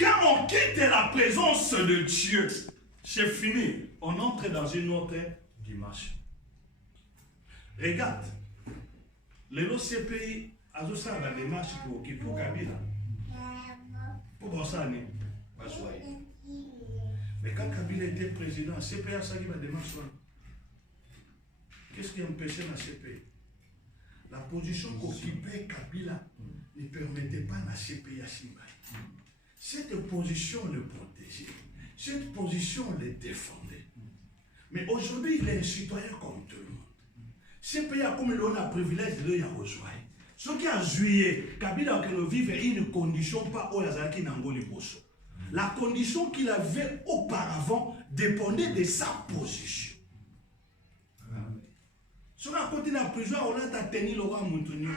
Quand on quitte la présence de Dieu, c'est fini. On entre dans une autre dimension. Regarde, les CPI a fait la démarche pour Kabila. Pour ça, mais quand Kabila était président, CPI a fait la démarche. Qu'est-ce qui empêchait la CPI? La position qu'occupait Kabila ne permettait pas à la CPI à Simba. Cette position le protégeait. Cette position le défendait. Mais aujourd'hui, il est un citoyen comme tout le monde. CPI a comme l'on a privilège de le rejoindre. Ce qui a joué, Kabila vivait une condition pas au Yazaki Nangoli Bosso. La condition qu'il avait auparavant dépendait de sa position. Sur la côté de la prison, on a tenu le roi Moutouni.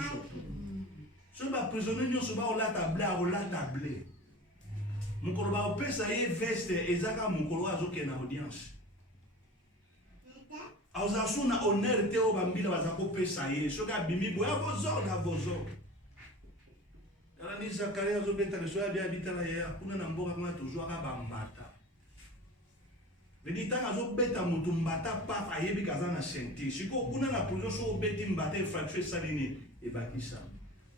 Sur la prison, on a tablé, on a tablé. Mon colloque, on ça y est, veste, et ça, mon colloque, on a une audience. On a son honneur, Théo Bambila, on a coupé ça y est. Sur la bimi, on a vos ordres, à vos ordres. On a dit Zacharia, on a dit que soit bien habité là hier, on a toujours à Bambata. Le dit que vous bêta mutumbata pas ayebi kazana senti. Si vous avez la position bêti mbata et fracturer salini et bakisa.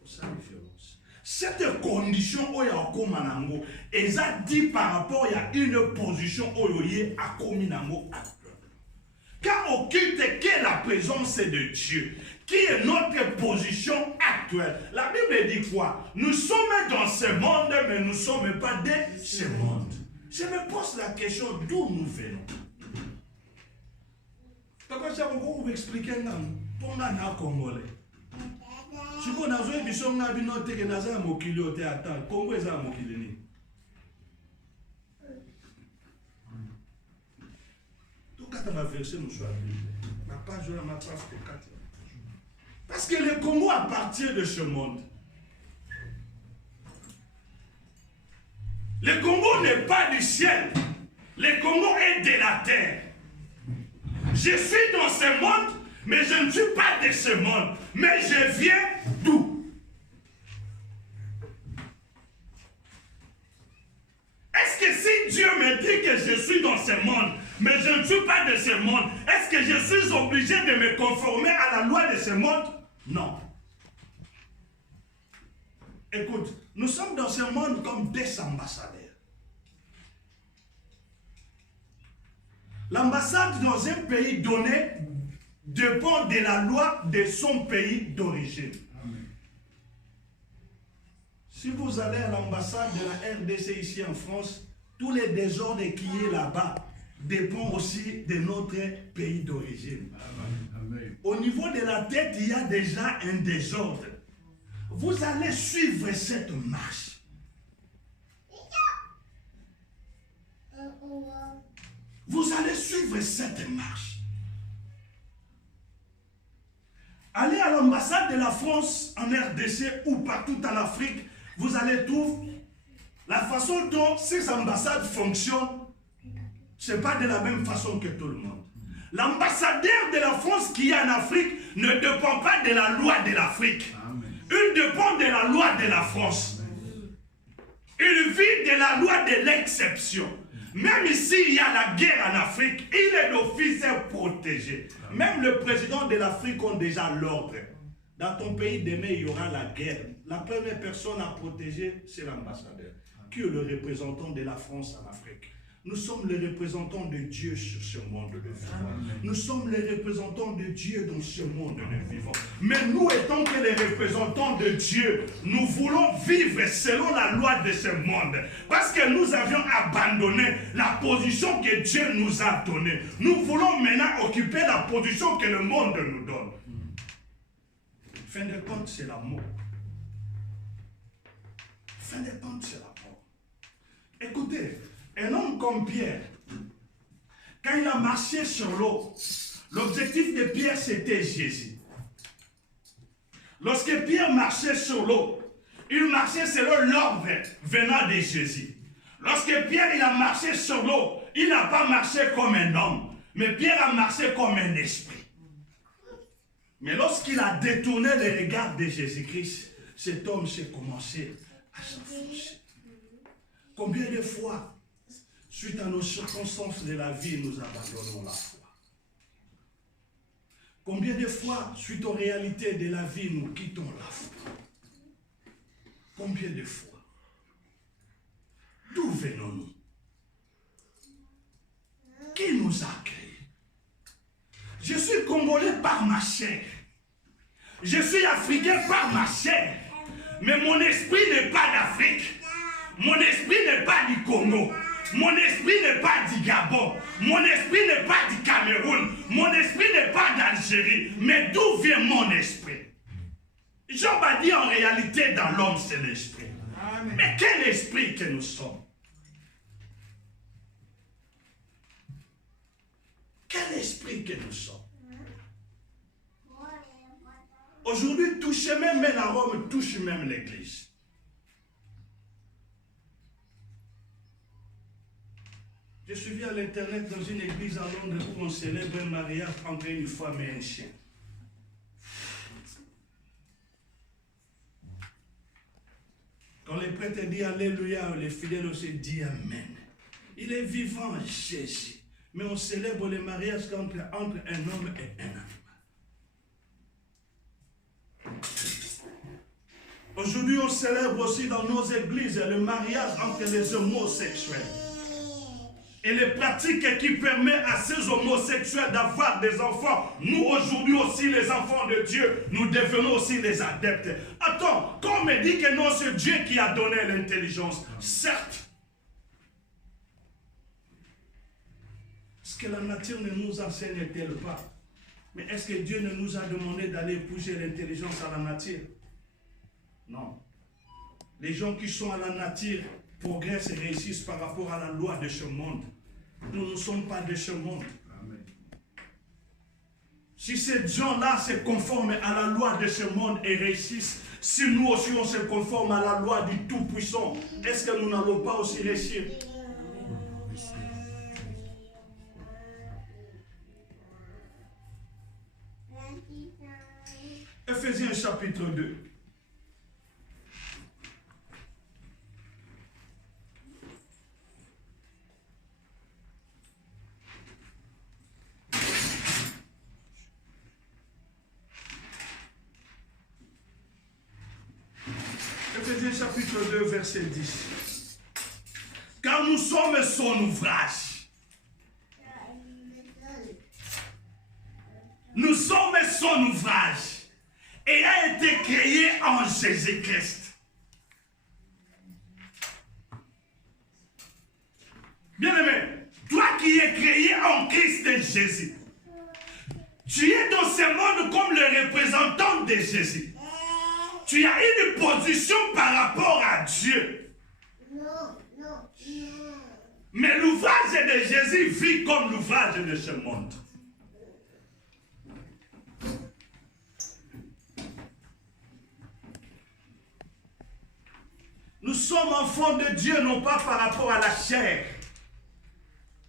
C'est la différence. Cette condition où il y a komanango, ils a dit par rapport à une position où il y a kominango actuel. Quand on quitte qu'est la présence de Dieu, qui est notre position actuelle. La Bible dit quoi? Nous sommes dans ce monde, mais nous ne sommes pas de ce monde. Je me pose la question d'où nous venons. Pourquoi ça vous expliquer pour un Congolais? Si vous avez une mission, vous avez une note que vous avez un mokili au théâtre. Congo est un mokili. Tout cas, ma verset nous soit ma page de ma page de 4. Parce que le Congo appartient de ce monde. Le Congo n'est pas du ciel. Le Congo est de la terre. Je suis dans ce monde, mais je ne suis pas de ce monde. Mais je viens d'où? Est-ce que si Dieu me dit que je suis dans ce monde, mais je ne suis pas de ce monde, est-ce que je suis obligé de me conformer à la loi de ce monde? Non. Écoute, nous sommes dans ce monde comme des ambassadeurs. L'ambassade dans un pays donné dépend de la loi de son pays d'origine. Si vous allez à l'ambassade de la RDC ici en France, tous les désordres qui est là-bas dépendent aussi de notre pays d'origine. Au niveau de la tête, il y a déjà un désordre. Vous allez suivre cette marche. Vous allez suivre cette marche. Allez à l'ambassade de la France en RDC ou partout en Afrique, vous allez trouver la façon dont ces ambassades fonctionnent. Ce n'est pas de la même façon que tout le monde. L'ambassadeur de la France qui est en Afrique ne dépend pas de la loi de l'Afrique. Il dépend de la loi de la France. Il vit de la loi de l'exception. Même ici, il y a la guerre en Afrique, il est d'office protégé. Même le président de l'Afrique a déjà l'ordre. Dans ton pays, demain, il y aura la guerre. La première personne à protéger, c'est l'ambassadeur, qui est le représentant de la France en Afrique. Nous sommes les représentants de Dieu sur ce monde de vivant. Nous sommes les représentants de Dieu dans ce monde de vivant. Mais nous, étant que les représentants de Dieu, nous voulons vivre selon la loi de ce monde. Parce que nous avions abandonné la position que Dieu nous a donnée. Nous voulons maintenant occuper la position que le monde nous donne. Fin de compte, c'est la mort. Fin de compte, c'est la mort. Écoutez, un homme comme Pierre, quand il a marché sur l'eau, l'objectif de Pierre, c'était Jésus. Lorsque Pierre marchait sur l'eau, il marchait selon l'ordre venant de Jésus. Lorsque Pierre il a marché sur l'eau, il n'a pas marché comme un homme, mais Pierre a marché comme un esprit. Mais lorsqu'il a détourné le regard de Jésus-Christ, cet homme s'est commencé à s'enfoncer. Combien de fois, suite à nos circonstances de la vie, nous abandonnons la foi? Combien de fois, suite aux réalités de la vie, nous quittons la foi? Combien de fois? D'où venons-nous? Qui nous a créés? Je suis congolais par ma chair. Je suis africain par ma chair. Mais mon esprit n'est pas d'Afrique. Mon esprit n'est pas du Congo. Mon esprit n'est pas du Gabon. Mon esprit n'est pas du Cameroun. Mon esprit n'est pas d'Algérie. Mais d'où vient mon esprit? Job a dit en réalité dans l'homme c'est l'esprit. Mais quel esprit que nous sommes? Quel esprit que nous sommes? Aujourd'hui, toucher même la Rome, touche même l'Église. Je suis vu à l'internet dans une église à Londres où on célèbre un mariage entre une femme et un chien. Quand les prêtres disent Alléluia, les fidèles aussi disent Amen. Il est vivant, Jésus. Mais on célèbre le mariage entre un homme et un animal. Aujourd'hui, on célèbre aussi dans nos églises le mariage entre les homosexuels. Et les pratiques qui permettent à ces homosexuels d'avoir des enfants. Nous, aujourd'hui aussi, les enfants de Dieu, nous devenons aussi les adeptes. Attends, quand on me dit que non, c'est Dieu qui a donné l'intelligence, certes. Est-ce que la nature ne nous enseigne-t-elle pas? Mais est-ce que Dieu ne nous a demandé d'aller épouser l'intelligence à la nature? Non. Les gens qui sont à la nature progressent et réussissent par rapport à la loi de ce monde. Nous ne sommes pas de ce monde. Amen. Si ces gens-là se conforment à la loi de ce monde et réussissent, si nous aussi on se conforme à la loi du Tout-Puissant, est-ce que nous n'allons pas aussi réussir? Ephésiens chapitre 2. Ephésiens chapitre 2, verset 10. Car nous sommes son ouvrage. Nous sommes son ouvrage. Et a été créé en Jésus-Christ. Bien-aimé, toi qui es créé en Christ Jésus, tu es dans ce monde comme le représentant de Jésus. Tu as une position par rapport à Dieu. Mais l'ouvrage de Jésus vit comme l'ouvrage de ce monde. Nous sommes enfants de Dieu, non pas par rapport à la chair,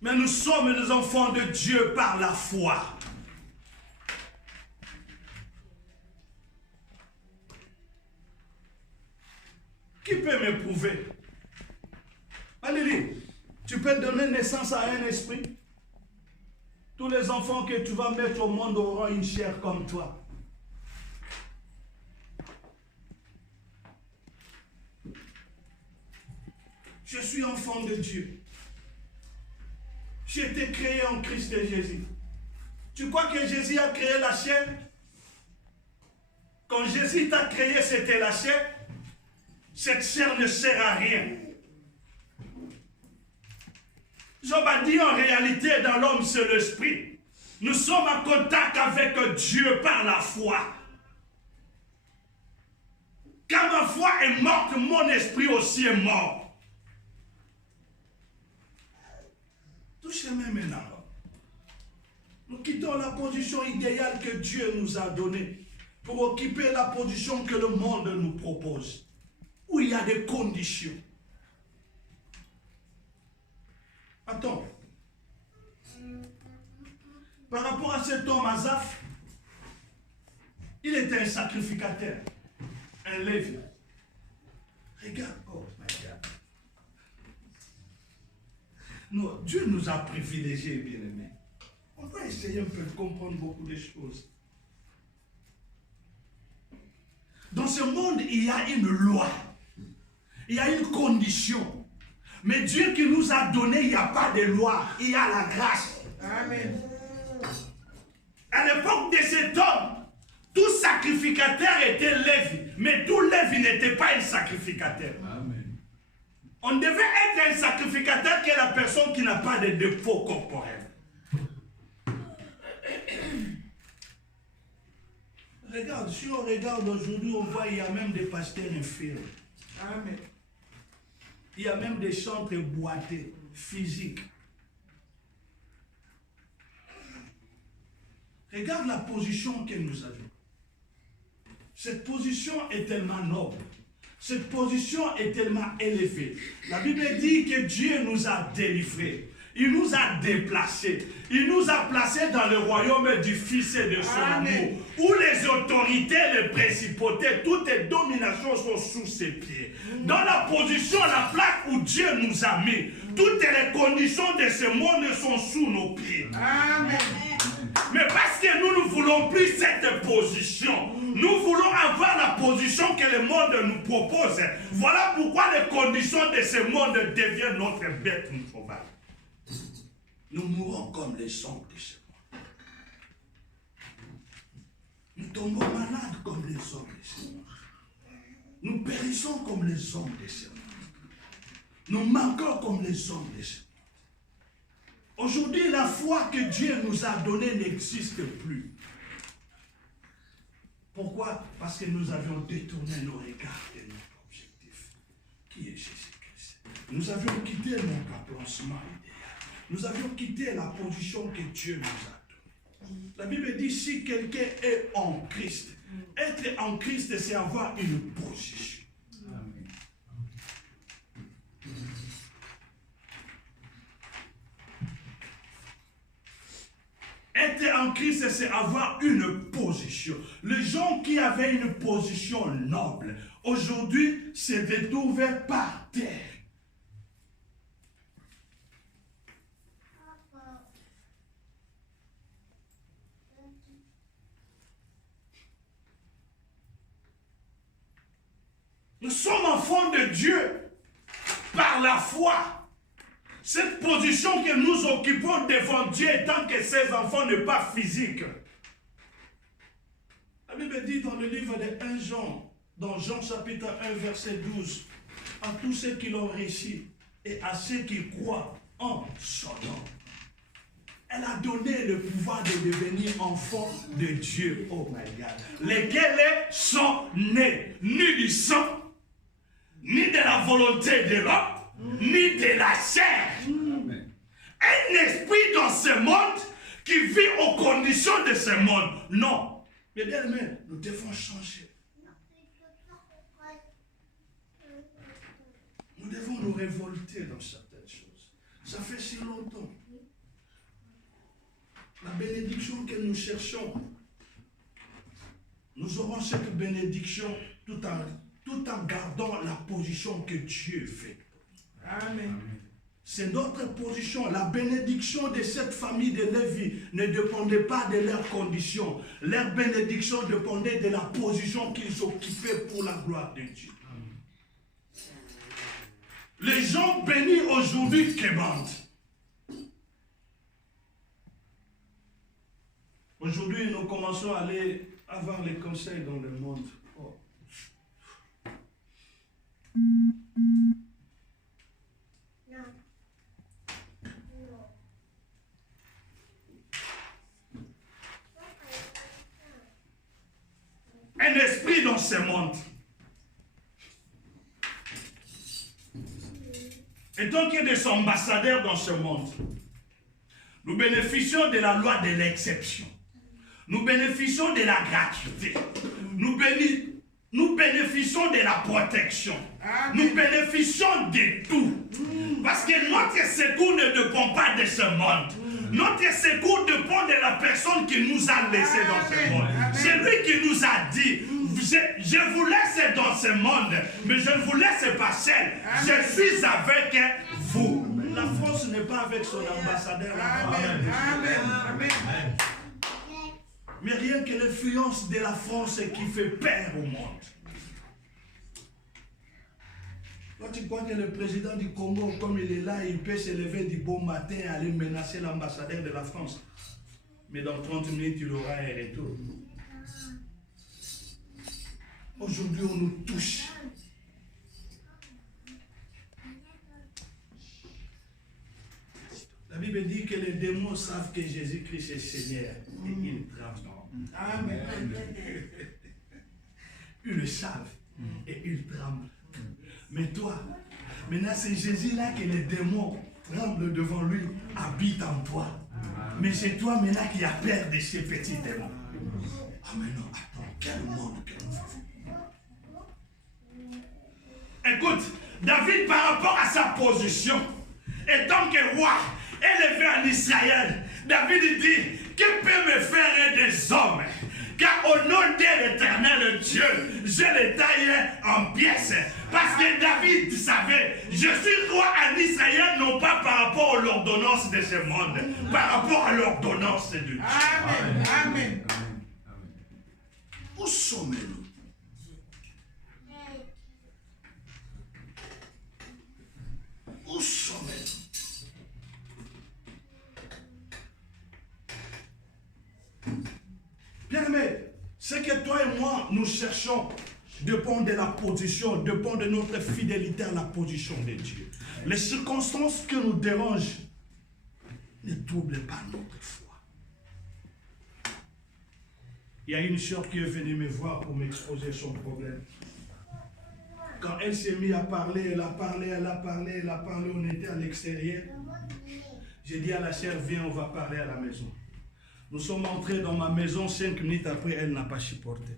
mais nous sommes des enfants de Dieu par la foi. Qui peut me prouver? Allez, tu peux donner naissance à un esprit? Tous les enfants que tu vas mettre au monde auront une chair comme toi. Je suis enfant de Dieu. J'ai été créé en Christ et Jésus. Tu crois que Jésus a créé la chair? Quand Jésus t'a créé, c'était la chair. Cette chair ne sert à rien. Job a dit en réalité dans l'homme c'est l'esprit. Nous sommes en contact avec Dieu par la foi. Quand ma foi est morte, mon esprit aussi est mort. Touchez même maintenant. Nous quittons la position idéale que Dieu nous a donnée pour occuper la position que le monde nous propose, où il y a des conditions. Attends. Par rapport à cet homme Asaph, il était un sacrificateur, un lévite. Regarde, oh my God. Non, Dieu nous a privilégiés, bien-aimés. On doit essayer un peu de comprendre beaucoup de choses. Dans ce monde, il y a une loi. Il y a une condition. Mais Dieu qui nous a donné, il n'y a pas de loi. Il y a la grâce. Amen. À l'époque de cet homme, tout sacrificateur était Lévi. Mais tout Lévi n'était pas un sacrificateur. Amen. On devait être un sacrificateur qui est la personne qui n'a pas de défaut corporel. Regarde, si on regarde aujourd'hui, on voit qu'il y a même des pasteurs infirmes. Amen. Il y a même des centres boités, physiques. Regarde la position que nous avons. Cette position est tellement noble. Cette position est tellement élevée. La Bible dit que Dieu nous a délivrés. Il nous a déplacés. Il nous a placés dans le royaume du Fils et de son amour, où les autorités, les principautés, toutes les dominations sont sous ses pieds. Dans la position, la plaque où Dieu nous a mis, toutes les conditions de ce monde sont sous nos pieds. Amen. Mais parce que nous ne voulons plus cette position, nous voulons avoir la position que le monde nous propose. Voilà pourquoi les conditions de ce monde deviennent notre bête sauvage. Nous mourons comme les hommes de ce monde. Nous tombons malades comme les hommes de ce monde. Nous périssons comme les hommes de ce monde. Nous manquons comme les hommes de ce monde. Aujourd'hui, la foi que Dieu nous a donnée n'existe plus. Pourquoi? Parce que nous avions détourné nos regards de notre objectif, qui est Jésus-Christ. Nous avions quitté notre applancement idéal. Nous avions quitté la position que Dieu nous a donnée. La Bible dit, si quelqu'un est en Christ, être en Christ, c'est avoir une position. Amen. Être en Christ, c'est avoir une position. Les gens qui avaient une position noble, aujourd'hui, se retrouvent par terre. Nous sommes enfants de Dieu par la foi. Cette position que nous occupons devant Dieu, tant que ses enfants n'est pas physique. La Bible dit dans le livre de 1 Jean, dans Jean chapitre 1, verset 12, à tous ceux qui l'ont réussi et à ceux qui croient en son nom, elle a donné le pouvoir de devenir enfants de Dieu. Oh my God. Lesquels sont nés ni du sang, ni de la volonté de l'homme, ni de la chair. Amen. Un esprit dans ce monde qui vit aux conditions de ce monde. Non. Mais bien aimé, nous devons changer. Nous devons nous révolter dans certaines choses. Ça fait si longtemps. La bénédiction que nous cherchons, nous aurons cette bénédiction tout en gardant la position que Dieu fait. Amen. C'est notre position. La bénédiction de cette famille de Lévi ne dépendait pas de leurs conditions. Leur bénédiction dépendait de la position qu'ils occupaient pour la gloire de Dieu. Amen. Les gens bénis aujourd'hui quémandent. Aujourd'hui, nous commençons à aller avoir les conseils dans le monde. Oh. Un esprit dans ce monde. Et donc, il y a des ambassadeurs dans ce monde. Nous bénéficions de la loi de l'exception. Nous bénéficions de la gratuité. Nous bénéficions de la protection. Amen. Nous bénéficions de tout. Parce que notre secours ne dépend pas de ce monde. Notre secours dépend de la personne qui nous a laissés dans ce monde. C'est lui qui nous a dit, je vous laisse dans ce monde, mais je ne vous laisse pas seul. Je suis avec vous. La France n'est pas avec son ambassadeur. Amen. Amen. Amen. Mais rien que l'influence de la France qui fait peur au monde. Toi, tu crois que le président du Congo, comme il est là, il peut se lever du bon matin et aller menacer l'ambassadeur de la France. Mais dans 30 minutes, il aura un retour. Aujourd'hui, on nous touche. La Bible dit que les démons savent que Jésus-Christ est Seigneur et ils tremblent. Amen. Ils le savent et ils tremblent. Mais toi, maintenant c'est Jésus-là que les démons tremblent devant lui, habitent en toi. Mais c'est toi maintenant qui as peur de ces petits démons. Ah mais non, attends, quel monde que nous vivons. Écoute, David par rapport à sa position, étant que roi, élevé en Israël, David dit, que peut me faire des hommes? Car au nom de l'Éternel Dieu, je les taille en pièces. Parce que David savait, je suis roi en Israël, non pas par rapport à l'ordonnance de ce monde, par rapport à l'ordonnance de Dieu. Amen. Amen. Où sommes-nous? Où sommes-nous? Bien-aimé, ce que toi et moi, nous cherchons dépend de la position, dépend de notre fidélité à la position de Dieu. Les circonstances qui nous dérangent ne troublent pas notre foi. Il y a une sœur qui est venue me voir pour m'exposer son problème. Quand elle s'est mise à parler, elle a parlé, on était à l'extérieur. J'ai dit à la sœur, viens, on va parler à la maison. Nous sommes entrés dans ma maison, 5 minutes après, elle n'a pas supporté.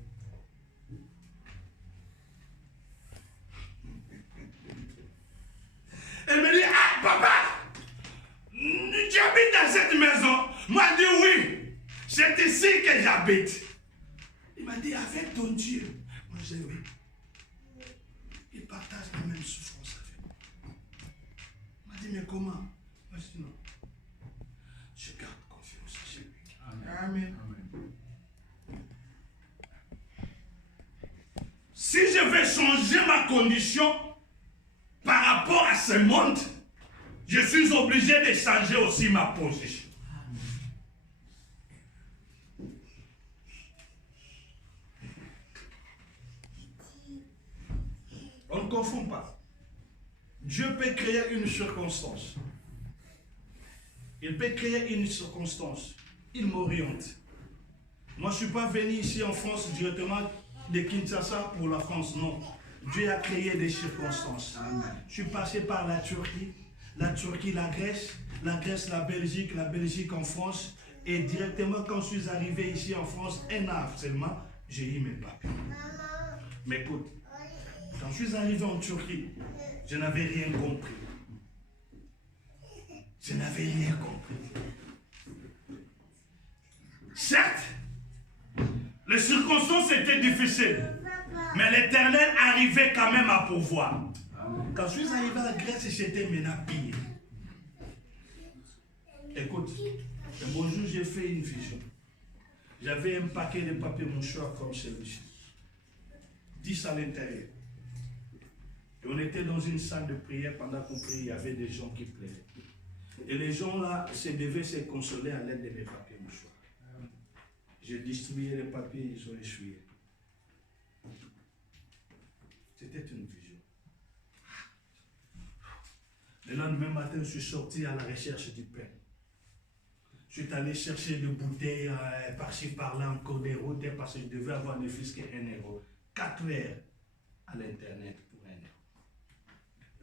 Elle me dit, ah papa, tu habites dans cette maison? Moi je dis oui, c'est ici que j'habite. Il m'a dit, avec ton Dieu. Moi je dis oui. Il partage la même souffrance avec moi. Il m'a dit, mais comment? Moi je dis non. Je garde confiance en lui. Amen. Si je vais changer ma condition par rapport à ce monde, je suis obligé de changer aussi ma position. On ne confond pas. Dieu peut créer une circonstance. Il peut créer une circonstance. Il m'oriente. Moi, je ne suis pas venu ici en France directement de Kinshasa pour la France, non. Dieu a créé des circonstances. Amen. Je suis passé par la Turquie, la Grèce, la Belgique en France. Et directement, quand je suis arrivé ici en France, un an seulement, j'ai eu mes papiers. Mais écoute, quand je suis arrivé en Turquie, je n'avais rien compris. Je n'avais rien compris. Certes, les circonstances étaient difficiles, mais l'Éternel arrivait quand même à pouvoir. Quand je suis arrivé en Grèce, j'étais maintenant pire. Écoute, un beau jour, j'ai fait une vision. J'avais un paquet de papier mouchoirs comme celui-ci. 10 à l'intérieur. Et on était dans une salle de prière, pendant qu'on priait, il y avait des gens qui plaisaient. Et les gens là devaient se consoler à l'aide de mes papiers mouchoirs. J'ai distribué les papiers, ils ont essuyé. C'était une vision. Le lendemain matin, je suis sorti à la recherche du pain. Je suis allé chercher des bouteilles par-ci, par-là, encore des routes, parce que je devais avoir ne fût-ce que 1 euro. 4 heures à l'internet pour 1 euro.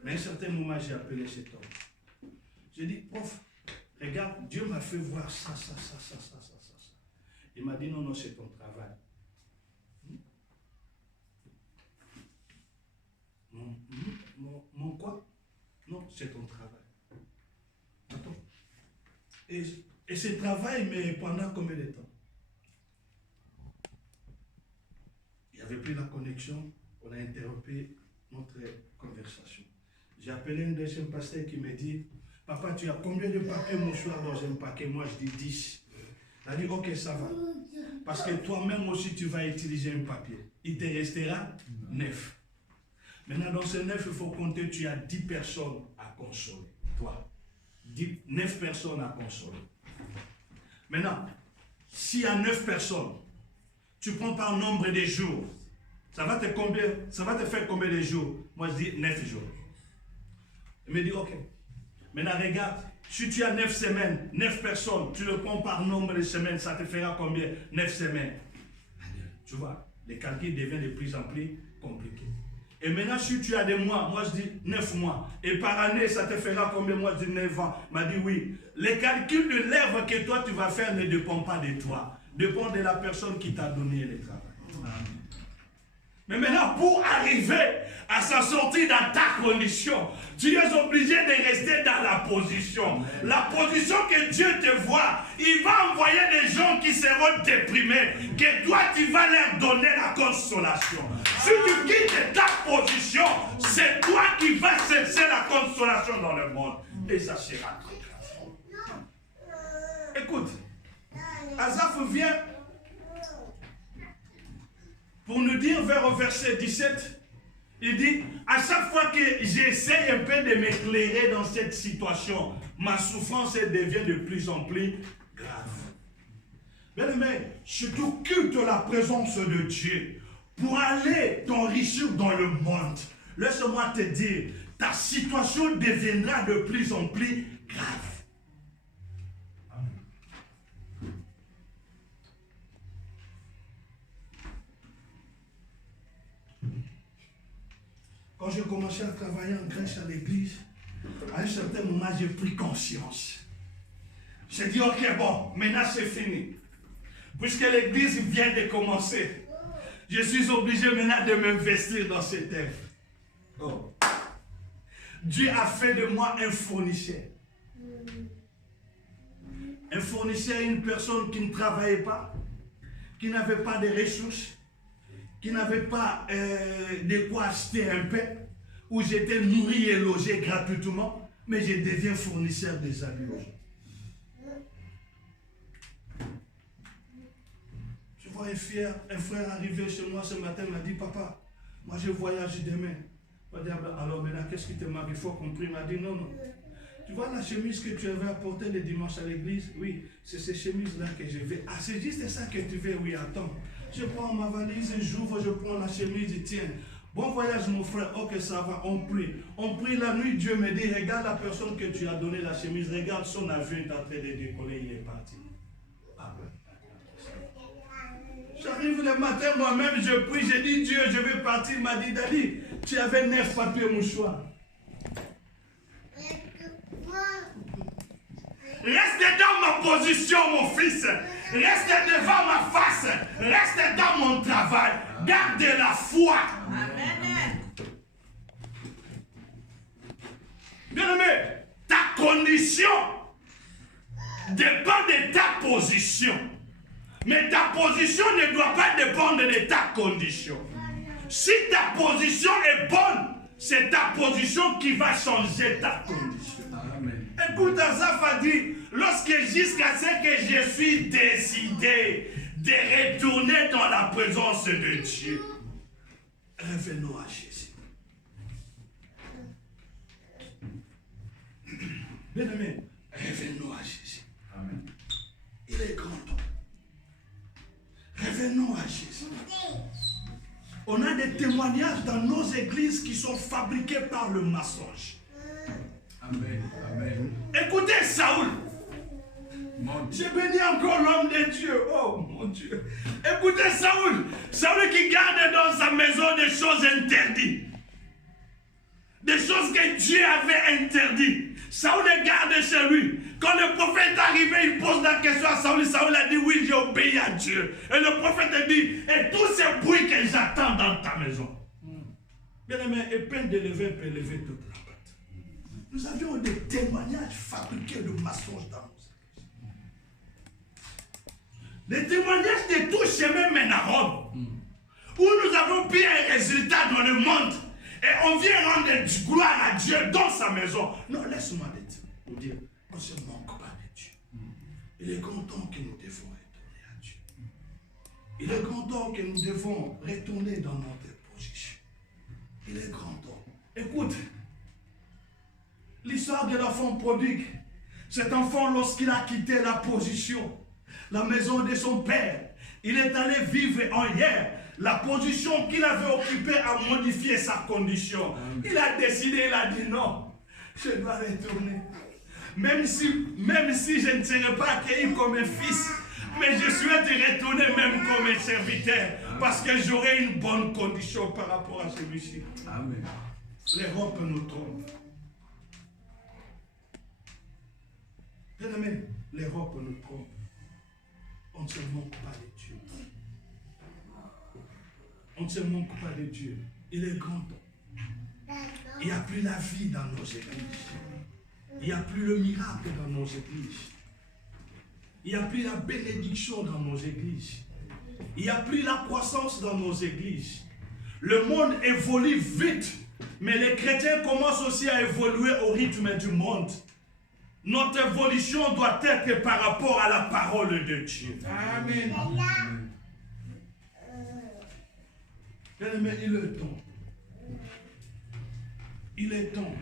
Mais à un certain moment, j'ai appelé cet homme. J'ai dit, prof, regarde, Dieu m'a fait voir ça. Il m'a dit, non, c'est ton travail. Mon quoi? Non, c'est ton travail. Attends. Et ce travail, mais pendant combien de temps? Il n'y avait plus la connexion, on a interrompu notre conversation. J'ai appelé un deuxième pasteur qui me dit, Papa, tu as combien de papiers mouchoirs dans un paquet? Moi, je dis 10. Il a dit, ok, ça va. Parce que toi-même aussi, tu vas utiliser un papier. Il te restera 9. Maintenant, dans ces 9, il faut compter, tu as 10 personnes à consoler. Toi, 9 personnes à consoler. Maintenant, s'il y a 9 personnes, tu prends par nombre de jours. Ça va te faire combien de jours? Moi, je dis 9 jours. Il me dit, ok. Maintenant, regarde. Si tu as 9 semaines, 9 personnes, tu le prends par nombre de semaines, ça te fera combien? 9 semaines. Tu vois, les calculs deviennent de plus en plus compliqués. Et maintenant, si tu as des mois, moi je dis 9 mois. Et par année, ça te fera combien? Moi je dis 9 ans. Il m'a dit oui. Les calculs de l'œuvre que toi tu vas faire ne dépendent pas de toi. Dépend de la personne qui t'a donné le travail. Mais maintenant, pour arriver à s'en sortir dans ta condition, tu es obligé de rester dans la position. La position que Dieu te voit, il va envoyer des gens qui seront déprimés, que toi tu vas leur donner la consolation. Si tu quittes ta position, c'est toi qui vas chercher la consolation dans le monde. Et ça sera très grave. Écoute, Asaph vient pour nous dire vers le verset 17, il dit, à chaque fois que j'essaie un peu de m'éclairer dans cette situation, ma souffrance devient de plus en plus grave. Bien aimé, si tu cultes la présence de Dieu pour aller t'enrichir dans le monde, laisse-moi te dire, ta situation deviendra de plus en plus grave. Quand j'ai commencé à travailler en Grèce à l'église, à un certain moment, j'ai pris conscience. J'ai dit, ok, bon, maintenant c'est fini. Puisque l'église vient de commencer, je suis obligé maintenant de m'investir dans cette œuvre. Oh. Dieu a fait de moi un fournisseur. Un fournisseur, une personne qui ne travaillait pas, qui n'avait pas de ressources, qui n'avait pas de quoi acheter un pain, où j'étais nourri et logé gratuitement, mais je deviens fournisseur des habits aux gens. Je vois un frère arriver chez moi ce matin, il m'a dit, papa, moi je voyage demain. Alors maintenant, qu'est-ce qui te manque? Il faut qu'on prie. Il m'a dit, non, non. Tu vois la chemise que tu avais apportée le dimanche à l'église? Oui, c'est ces chemises-là que je vais. Ah, c'est juste ça que tu veux? Oui, attends. Je prends ma valise, j'ouvre, je prends la chemise, tiens. Bon voyage mon frère, ok ça va, on prie. On prie la nuit, Dieu me dit, regarde la personne que tu as donné la chemise, regarde son avion est en train de décoller, il est parti. Ah ouais. J'arrive le matin, moi-même, je prie, je dis Dieu, je vais partir. Il m'a dit, Dali, tu avais 9 papiers mouchoirs. Reste dans ma position, mon fils. Reste devant ma face. Reste dans mon travail. Garde la foi. Amen. Bien-aimé, ta condition dépend de ta position. Mais ta position ne doit pas dépendre de ta condition. Si ta position est bonne, c'est ta position qui va changer ta condition. Amen. Écoute, Asaph a dit, lorsque jusqu'à ce que je suis décidé de retourner dans la présence de Dieu, revenons à Jésus. Bien-aimé, revenons à Jésus. Amen. Il est grand. Revenons à Jésus. On a des témoignages dans nos églises qui sont fabriqués par le mensonge. Amen. Amen. Écoutez Saoul. J'ai béni encore l'homme de Dieu. Oh mon Dieu. Écoutez Saoul. Saoul qui garde dans sa maison des choses interdites. Des choses que Dieu avait interdites. Saoul les garde chez lui. Quand le prophète est arrivé, il pose la question à Saoul. Saoul a dit oui, j'ai obéi à Dieu. Et le prophète a dit, et tous ces bruits que j'attends dans ta maison. Bien aimé, et peine de lever peut lever toute la patte. Nous avions des témoignages fabriqués de mensonges dans nos églises. Des témoignages de tout chemin mène à Rome. Où nous avons pris un résultat dans le monde. Et on vient rendre gloire à Dieu dans sa maison. Non, laisse-moi le dire. nous dire, on ne se manque pas de Dieu. Il est grand temps que nous devons retourner à Dieu. Il est grand temps que nous devons retourner dans notre position. Il est grand temps. Écoute, l'histoire de l'enfant prodigue, cet enfant, lorsqu'il a quitté la position, la maison de son père, il est allé vivre en hier. La position qu'il avait occupée a modifié sa condition. Il a décidé, il a dit non, je dois retourner. Même si je ne serai pas accueilli comme un fils, mais je souhaite retourner même comme un serviteur, parce que j'aurai une bonne condition par rapport à celui-ci. Amen. L'Europe nous trompe. Bien-aimés, l'Europe nous trompe. On ne se manque pas de Dieu. On ne se manque pas de Dieu. Il est grand temps. Il n'y a plus la vie dans nos églises. Il n'y a plus le miracle dans nos églises. Il n'y a plus la bénédiction dans nos églises. Il n'y a plus la croissance dans nos églises. Le monde évolue vite, mais les chrétiens commencent aussi à évoluer au rythme du monde. Notre évolution doit être par rapport à la parole de Dieu. Amen. Bien-aimé, il est temps. Il est temps.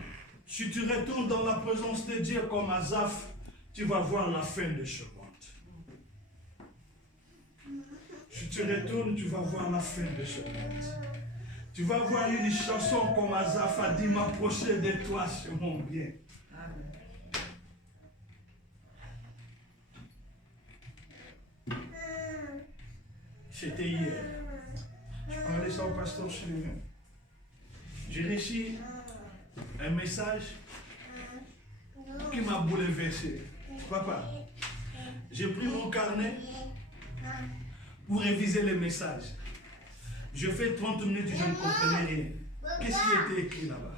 Si tu retournes dans la présence de Dieu comme Asaph, tu vas voir la fin de ce monde. Si tu retournes, tu vas voir la fin de ce monde. Tu vas voir une chanson comme Asaph a dit, m'approcher de toi, c'est mon bien. C'était hier. Je parlais ça au pasteur Sylvain. J'ai reçu un message qui m'a bouleversé. Papa, j'ai pris mon carnet pour réviser les messages. Je fais 30 minutes et je ne comprenais rien. Qu'est-ce qui était écrit là-bas?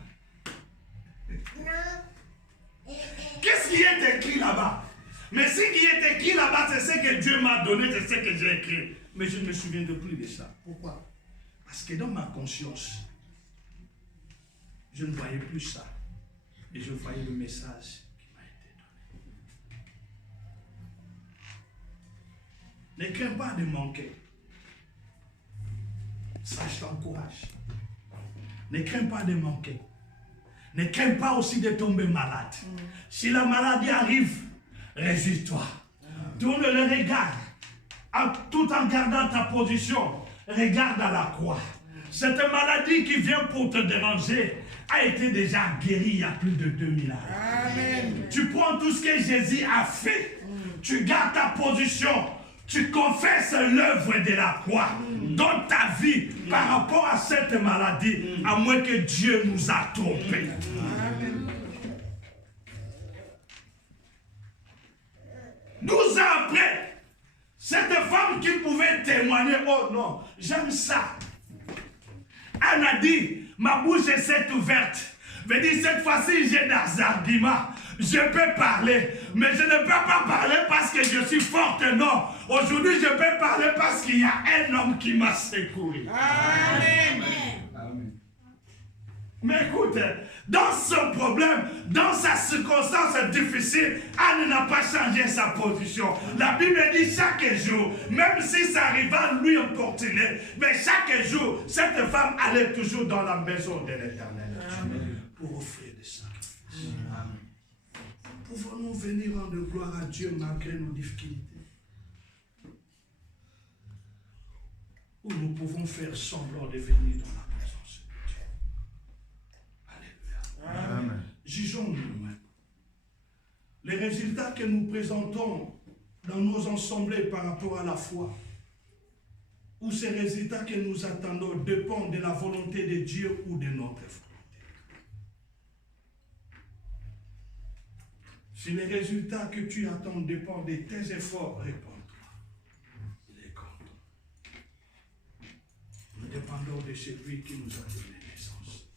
Qu'est-ce qui est écrit là-bas? Mais ce qui est écrit là-bas, c'est ce que Dieu m'a donné, c'est ce que j'ai écrit. Mais je ne me souviens de plus de ça. Pourquoi? Parce que dans ma conscience, je ne voyais plus ça. Et je voyais le message qui m'a été donné. Ne crains pas de manquer. Ça, je t'encourage. Ne crains pas de manquer. Ne crains pas aussi de tomber malade. Si la maladie arrive, résiste-toi. Tourne le regard. Tout en gardant ta position, regarde à la croix. Cette maladie qui vient pour te déranger a été déjà guérie il y a plus de 2000 ans. Amen. Tu prends tout ce que Jésus a fait. Tu gardes ta position. Tu confesses l'œuvre de la croix dans ta vie par rapport à cette maladie, à moins que Dieu nous a trompés. Amen. 12 ans après, cette femme qui pouvait témoigner, oh non, j'aime ça. Elle a dit, ma bouche est ouverte. Veut dire, cette fois-ci, j'ai des arguments. Je peux parler, mais je ne peux pas parler parce que je suis forte, non. Aujourd'hui, je peux parler parce qu'il y a un homme qui m'a secouru. Amen. Amen. Mais écoute, dans ce problème, dans sa circonstance difficile, Anne n'a pas changé sa position. La Bible dit chaque jour, même si ça arriva à lui importuner, mais chaque jour, cette femme allait toujours dans la maison de l'Éternel pour offrir des sacrifices. Pouvons-nous venir rendre gloire à Dieu malgré nos difficultés? Ou nous pouvons faire semblant de venir dans la présence de Dieu? Alléluia. Amen. Jugeons-nous nous-mêmes. Les résultats que nous présentons dans nos assemblées par rapport à la foi, ou ces résultats que nous attendons dépendent de la volonté de Dieu ou de notre volonté. Si les résultats que tu attends dépendent de tes efforts, réponds-toi. Il est grand. Nous dépendons de celui qui nous a donné naissance.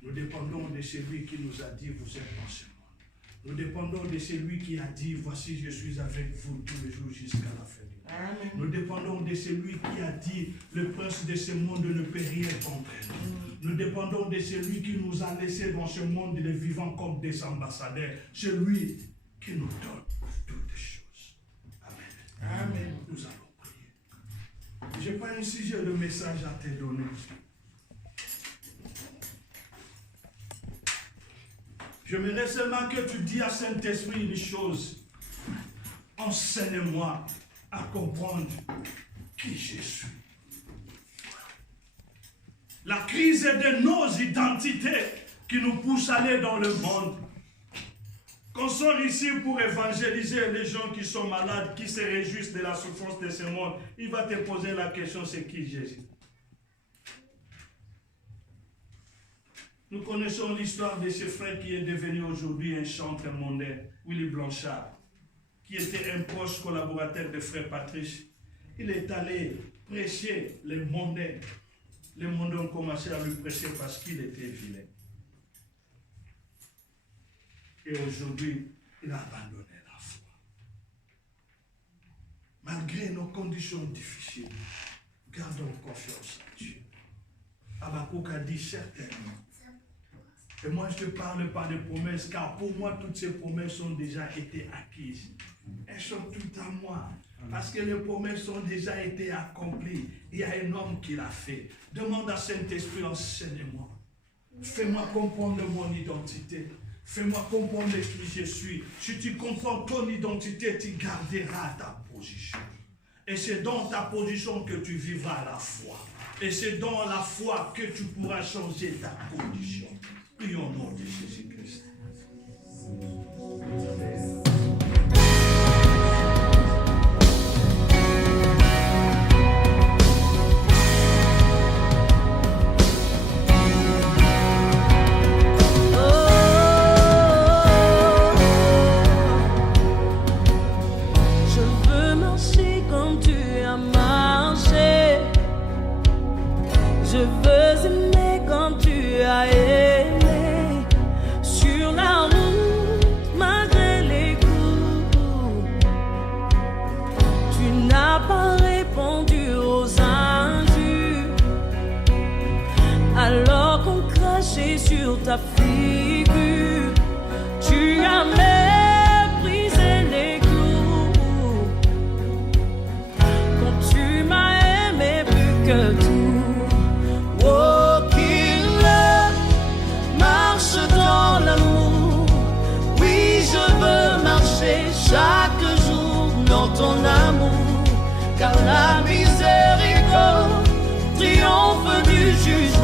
Nous dépendons de celui qui nous a dit, vous êtes dans ce monde. Nous dépendons de celui qui a dit, voici je suis avec vous tous les jours jusqu'à la fin du monde. Amen. Nous dépendons de celui qui a dit, le prince de ce monde ne peut rien contre nous. Nous dépendons de celui qui nous a laissés dans ce monde de vivants comme des ambassadeurs, celui qui nous donne toutes choses. Amen. Amen. Nous allons prier. Je n'ai pas un sujet de message à te donner. J'aimerais seulement que tu dis à Saint-Esprit une chose. Enseigne-moi à comprendre qui je suis. La crise de nos identités qui nous pousse à aller dans le monde. Qu'on soit ici pour évangéliser les gens qui sont malades, qui se réjouissent de la souffrance de ce monde, il va te poser la question, c'est qui Jésus? Nous connaissons l'histoire de ce frère qui est devenu aujourd'hui un chanteur mondain, Willy Blanchard, qui était un proche collaborateur de frère Patrice. Il est allé prêcher les mondains. Les mondains ont commencé à lui prêcher parce qu'il était vilain. Et aujourd'hui, il a abandonné la foi. Malgré nos conditions difficiles, gardons confiance en Dieu. Habakkuk a dit certainement. Et moi, je ne parle pas de promesses, car pour moi, toutes ces promesses ont déjà été acquises. Elles sont toutes à moi. Parce que les promesses ont déjà été accomplies. Il y a un homme qui l'a fait. Demande à Saint-Esprit, enseigne-moi. Fais-moi comprendre mon identité. Fais-moi comprendre qui je suis. Si tu comprends ton identité, tu garderas ta position. Et c'est dans ta position que tu vivras la foi. Et c'est dans la foi que tu pourras changer ta condition. Prions au nom de Jésus-Christ. Je veux marcher comme tu as marché. Je veux aimer comme tu as aimé. Sur la route, malgré les coups, tu n'as pas répondu aux injures. Alors qu'on crachait sur ta figure, tu as méprisé les clous. Quand tu m'as aimé plus que tout, oh qu'il marche dans l'amour. Oui, je veux marcher chaque jour dans ton amour, car la miséricorde triomphe du jugement.